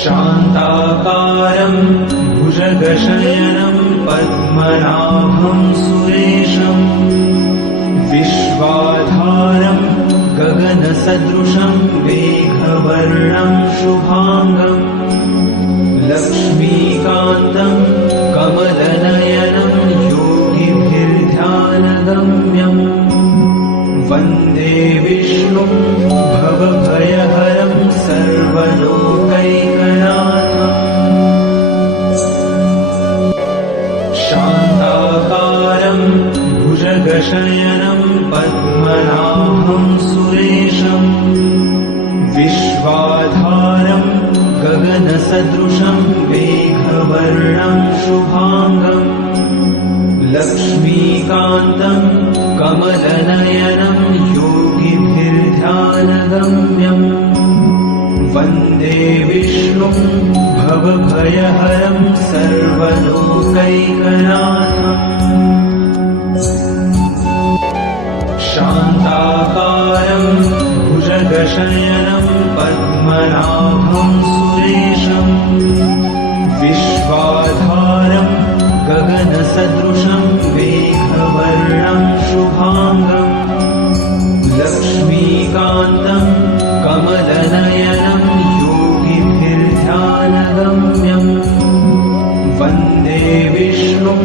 शान्ताकारं भुजगशयनं पद्मनाभं सुरेशं विश्वाधारं गगनसदृशं मेघवर्णं शुभांगं लक्ष्मीकान्तं कमलनयनं योगिभिर्ध्यानगम्यं वन्दे विष्णुं भवभयहरं सर्वलोकैकनाथम् शान्ताकारं भुजगशयनं पद्मनाभं सुरेशं विश्वाधारं गगनसदृशं मेघवर्णं शुभांगं लक्ष्मीकान्तं कमलनयनं योगिभिर्ध्यानगम्यं वन्दे विष्णुं भवभयहरं सर्वलोकैकनाथम् शान्ताकारं भुजगशयनं पद्मनाभं सुरेशं विश्वाधारं गगनसदृशं मेघवर्णं शुभांगं लक्ष्मीकान्तं कमलनयनं योगिभिर्ध्यानगम्यं वन्दे विष्णुं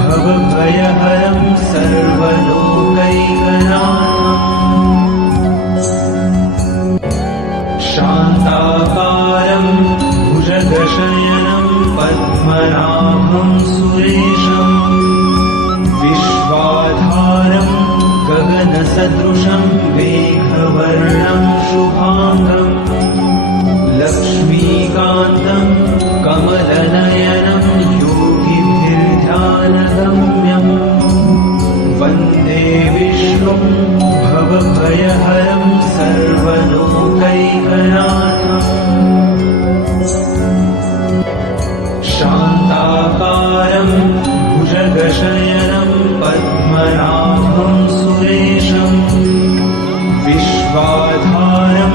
भवभयहरं सर्वलोकैकनाथम् शान्ताकारं भुजगशयनं पद्मनाभं सुरेशं विश्वाधारं गगनसदृशं मेघवर्णं शुभांगं लक्ष्मीकान्तं कमलनयनं योगिभिर्ध्यानगम्यं वन्दे विष्णुं भवभयहरं सर्वलोकैकनाथम् शान्ताकारं भुजगशयनं पद्मनाभं सुरेशं विश्वाधारं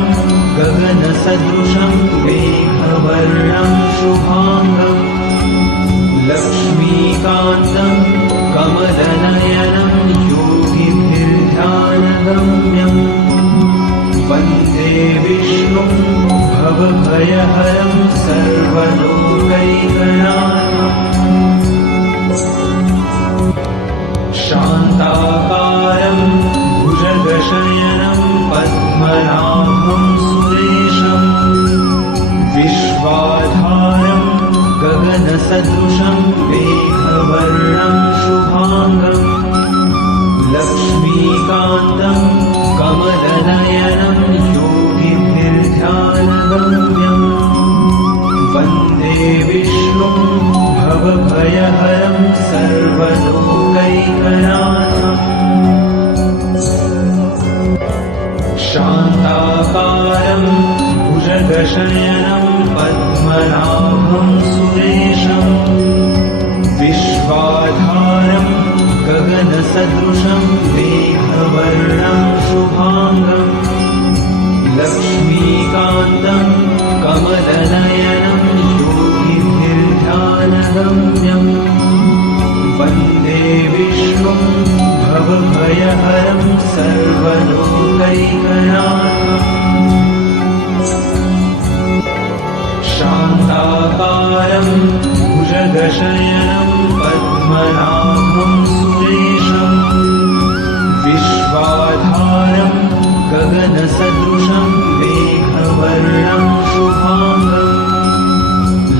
गगनसदृशं मेघवर्णं शुभांगं लक्ष्मीकान्तं कमलनयनं योगिभिर्ध्यानगम्यं वन्दे विष्णुं भवभयहरं सर्वलोकैकनाथम् शान्ताकारं भुजगशयनं पद्मनाभं सुरेशं विश्वाधारं गगनसदृशं मेघवर्णं शुभांगं लक्ष्मीकान्तं कमलनयनं योगिभिर्ध्यानगम्यं वन्दे विष्णुं भवभयहरं सर्वलोकैकनाथम् शान्ताकारं भुजगशयनं पद्मनाभं सुरेशं विश्वाधारं गगनसदृशं मेघवर्णं शुभांगं लक्ष्मीकान्तं कमलनयनं योगिभिर्ध्यानगम्यं वन्दे विष्णुं भवभयहरं सर्वलोकैकनाथम् शान्ताकारं भुजगशयनं पद्मनाभं सुरेशं विश्वाधारं गगनसदृशं मेघवर्णं शुभांगं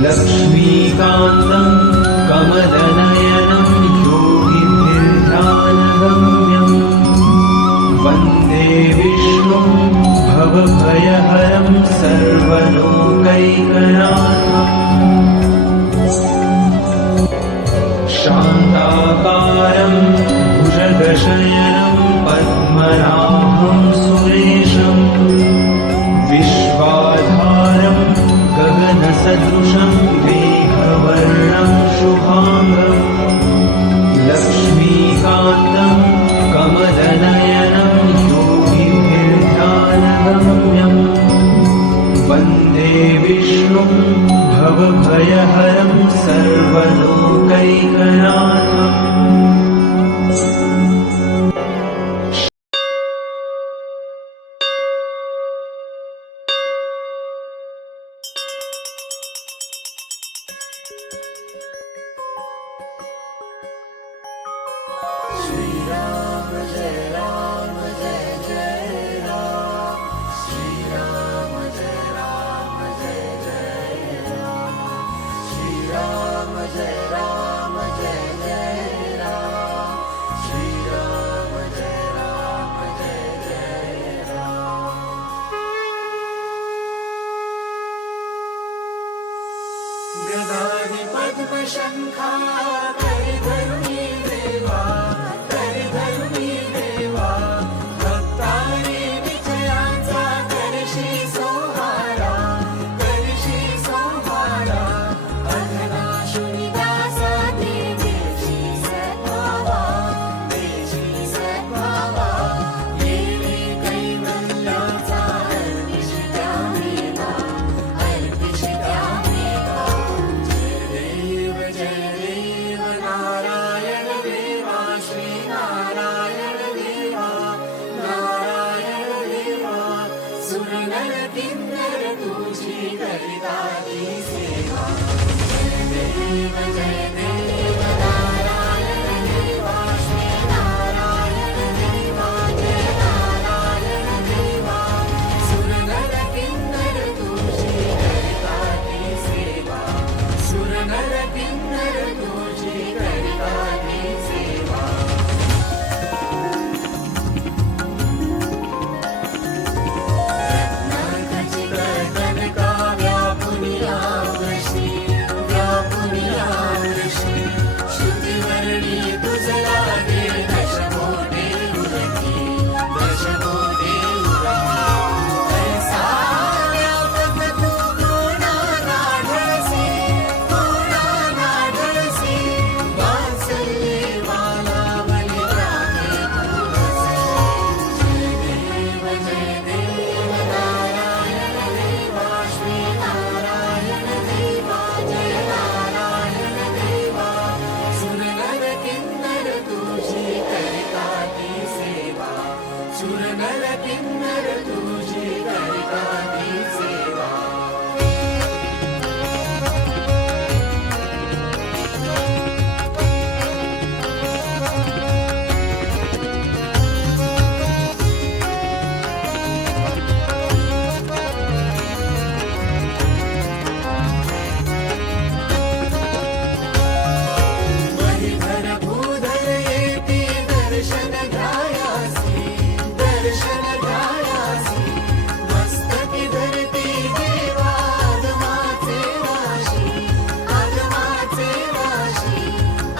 लक्ष्मीकान्तं कमलनयनं योगिभिर्ध्यानगम्यं वन्दे विष्णुं भवभयहरं सर्वलोकैकनाथम् शान्ताकारं भुजगशयनं पद्मनाभं सुरेशं विश्वाधारं गगनसदृशं मेघवर्णं शुभांगं लक्ष्मीकान्तं कमलनयनं योगिभिर्ध्यानगम्यं वन्दे विष्णुं भवभयहरं सर्वलोकैकनाथम्। श्रीराम जय राम जय जय राम, श्रीराम जय राम जय जय राम, श्रीराम जय राम जय जय राम, श्रीराम जय राम जय जय राम। गदाधि पद्म शंखा करि धरुणी देवा, करि धरुणी देवा, भक्तारी विजयाचा करशी सोहारा, करशी सोहारा, अघनाशुनी दासा देशी सद्भावा, देशी सद्भावा, येणे कैवल्याचा अर्पिषि द्यावेगा, अर्पिषि द्यावेगा। जय देव नारायण देवा, श्री नारायण देवा, नारायण देवा, सुरनर किन्नर तुझी करिताती सेवा। जय देव नारायण देवा, श्री नारायण देवा, जय नारायण देवा, सुरनर किन्नर तुझी करिताती सेवा, सुरनर किन्नर तुझी करिताती सेवा। रत्नाखचित कनका व्यापुनिया वृषी, व्यापुनिया वृषी, श्रुतिवर्णी तुझ लागे दशमोटे उरकी, दशमोटे उरकी। ऐसा व्यापक तू कोणा नाढसी, कोणा नाढसी, वात्सल्ये वाला बलिरामे तू रसशी। जय देव नारायण देवा, श्री नारायण देवा, जय नारायण देवा, सुरनर किन्नर तुझी करिताती सेवा, सुरनर किन्नर तुझी करिताती सेवा। महीधर भूधर येती दर्शन घ्यायासी, दर्शन घ्यायासी, मस्तकी धरती देवा आगमाचे राशी, आगमाचे राशी,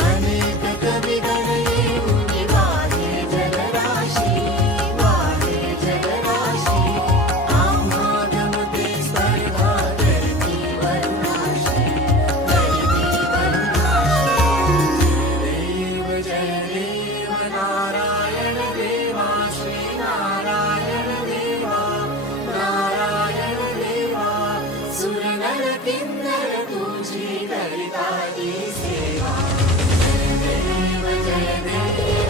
अनेक कविगण येऊन वाहे जलराशी, वाहे जलराशी, आम्हा गमते स्पर्धा धरती वरुणाशी, धरती वरुणाशी। जय देव नारायण देवा, श्री नारायण देवा, नारायण देवा, सुरनर किन्नर तुझी करिताती सेवा। जय देव